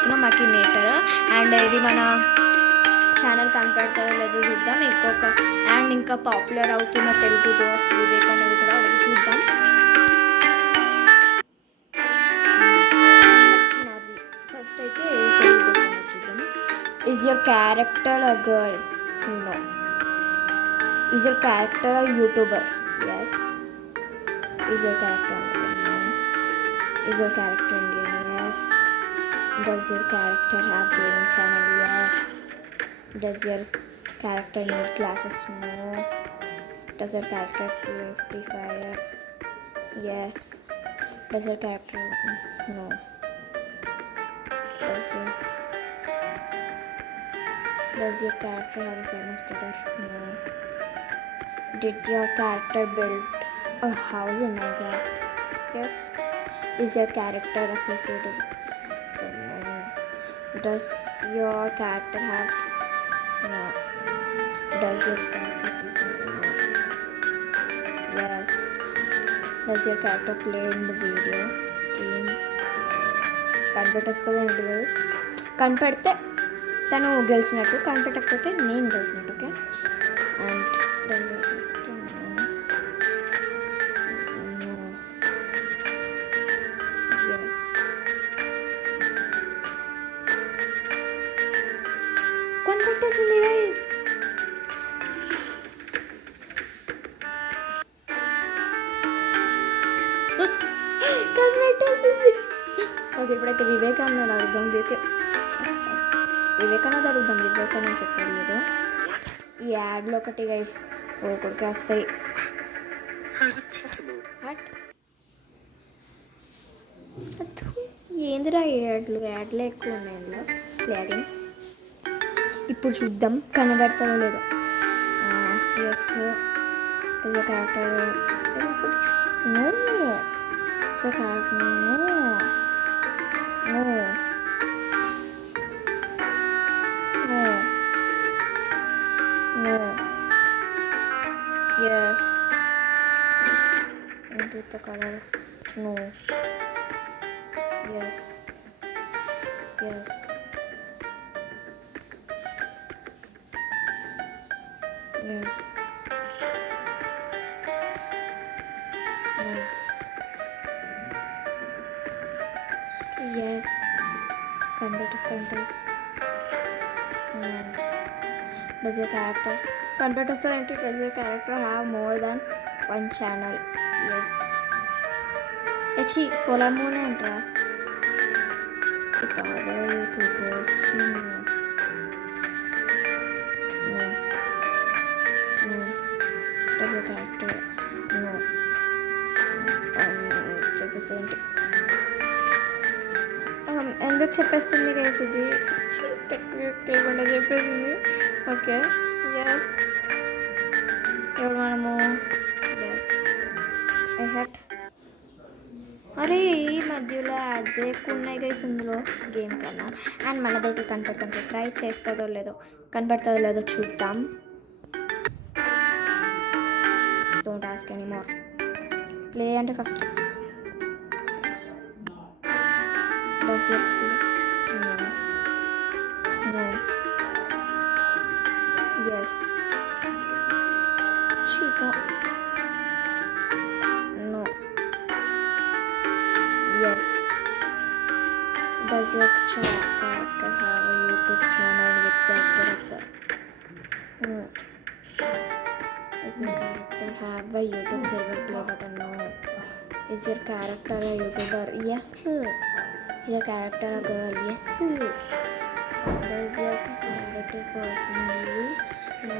చేయబోతున్నాం మకినేటర్. అండ్ ఇది మన ఛానల్ కనపడుతుందో లేదో చూద్దాం. అండ్ ఇంకా పాపులర్ అవుతున్న తెలుగు దోస్త్ వివేక్ అనేది కూడా ఒకటి చూద్దాం. ఫస్ట్ అయితే తెలుగు దోస్త్ చూద్దాం. Is your character a girl? No. Is your character a YouTuber? Yes. Is your character? No. Is your character Indian? Yes. Does your character have gaming channel? Yes. Does your character need glasses? No. Does your character play Free Fire? Yes. Does your character? No. Does your character have a famous brother? No. Did your character build a house in Minecraft? Yes. Is your character associated? No. Does your character have? No. Does your character speak? No. Yes. Does your character play in the video game? కనిపెట్టేస్తుంది ఏంటి గైస్? కనిపెడితే తను గెలిచినట్టు, కనిపెట్టకపోతే నేను గెలిచినట్టు. Okay. And okay, ఇప్పుడైతే వివేకానంద అడుగుదాం. వివేకానంద అడుగుదాం. వివేకానంద చెప్పారు లేదు ఈ యాడ్లో ఒకటి గైస్ ఒకటికి వస్తాయి. ఏందిరా యాడ్లే ఎక్కువ ఉన్నాయి అందులో. యాడింగ్ ఇప్పుడు చూద్దాం కనబడతారో లేదో. Yes character no. So character no. No. No. No. Yes. Into the color. No. Yes. Yes. Yes. No. Yes. Computer center. Does your character? Computer center. Does your character have more than one channel? Yes. Actually, solar moon enter. Other YouTubers. No. No. Does your character? No. Check the center. ఎందుకు చెప్పేస్తుంది గైస్ ఇది తెలియకుండా చెప్పేసింది. Okay. Yes. ఇప్పుడు మనము అరే ఈ మధ్యలో యాడ్స్ ఎక్కువ ఉన్నాయి గైస్ ఇందులో గేమ్ కన్నా. అండ్ మనదైతే కనపడుతుంది. ట్రై చేస్తుందో లేదో కనపడుతుందో లేదో చూద్దాం. Don't ask any more. Play అంటే first does your no. No. Yes. Chica. No. Yes. Does your character have a YouTube channel with that character? No. Does your character have a YouTube silver play button? No. Is your character a YouTuber? Yes. Is your character a girl? Yes. Does your character personally? No.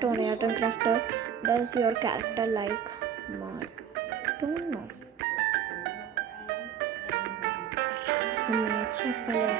Tony Art and Crafter. Does your character like mud? Don't know. చెప్పలేదు.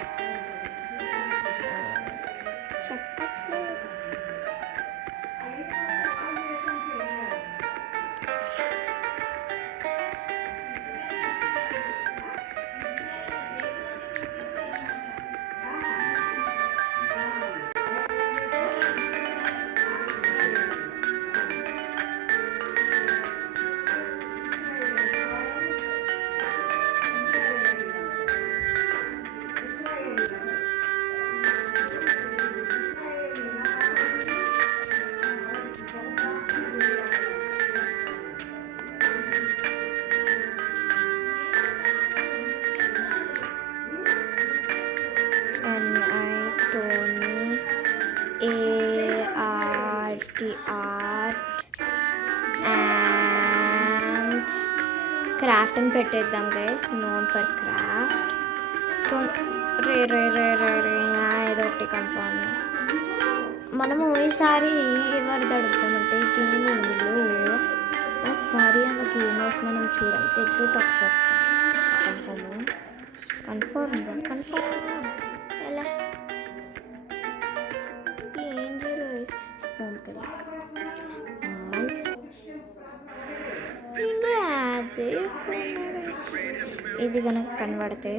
క్రాఫ్ట్ అని పెట్టేద్దాం guys. Known for craft. ఏదో ఒకటి కన్ఫర్మ్. మనము ఈసారి ఎవరిది అడుగుతామంటే గేమింగ్లో నాకు భారీ అన్న గేమర్స్ మనం చూడాలి. సెక్యూరిటీ ఒకసారి కన్ఫర్మ్ ఎలా ఇది కనుక కనబడితే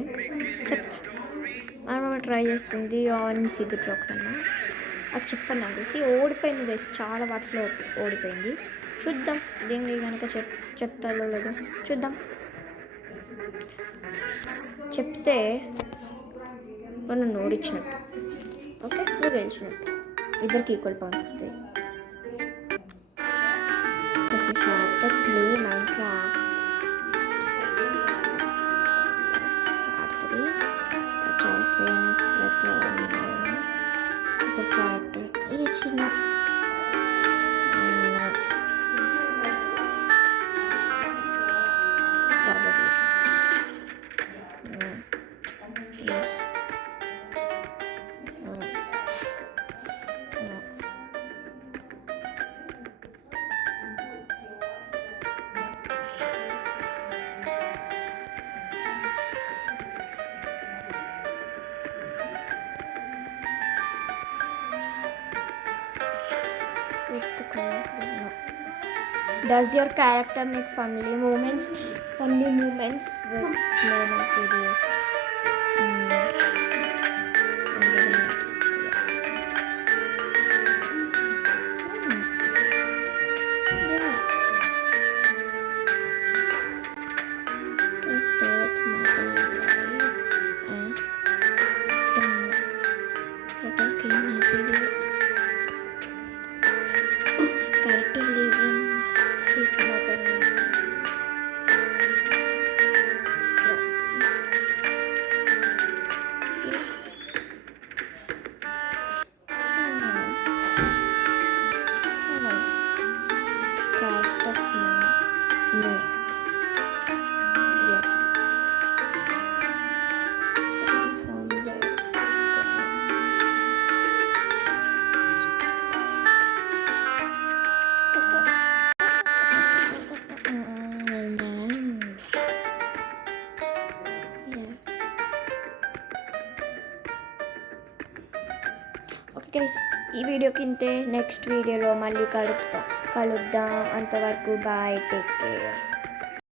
మనం ట్రై చేస్తుంది ఆన్ సిద్ధి బ్లాక్స్ అన్న అది చెప్పండి అండి. ఓడిపోయింది గైస్, చాలా వాటిలో ఓడిపోయింది. చూద్దాం దీన్ని కనుక చెప్తాలో లేదో చూద్దాం. చెప్తే నన్ను ఓడించినట్టు, ఓకే నువ్వు గెలిచినట్టు. ఇద్దరికి ఈక్వల్ పాయింట్స్ వస్తాయి. ప్లే మైన్క్రాఫ్ట్ ఫేమస్ ఈ చిన్న Does your character make funny moments with moment videos? Yeah. Does both mother life and what are game happy with? Character lives in his mother. Characters no. Yes. From the and then yes. Okay guys, ఈ వీడియోకి ఇంతే. నెక్స్ట్ వీడియోలో మళ్ళీ కలుద్దాం. అంతవరకు bye, take care.